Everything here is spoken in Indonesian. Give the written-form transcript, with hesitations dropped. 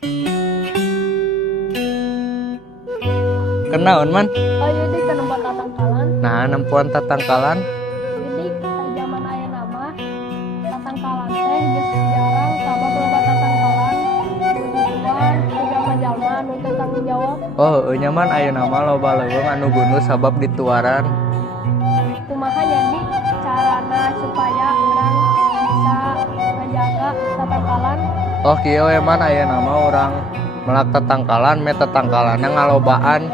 Kenaon man? Oh jadi ke tempat tatangkalan. Nah, nempuan tatangkalan. Jadi zaman aya nama tatangkalan teh geus jarang sabab loba tatangkalan tujuan ku jalma-jalma nu teu tanggung jawab. Oh, nyaman aya nama loba leuweung anu gunus sabab dituaran. Kumaha jadi carana supaya urang bisa ngajaga tatangkalan. Oh, kieu eman aya nama orang melak tatangkalan me tatangkalanna ngalobaan.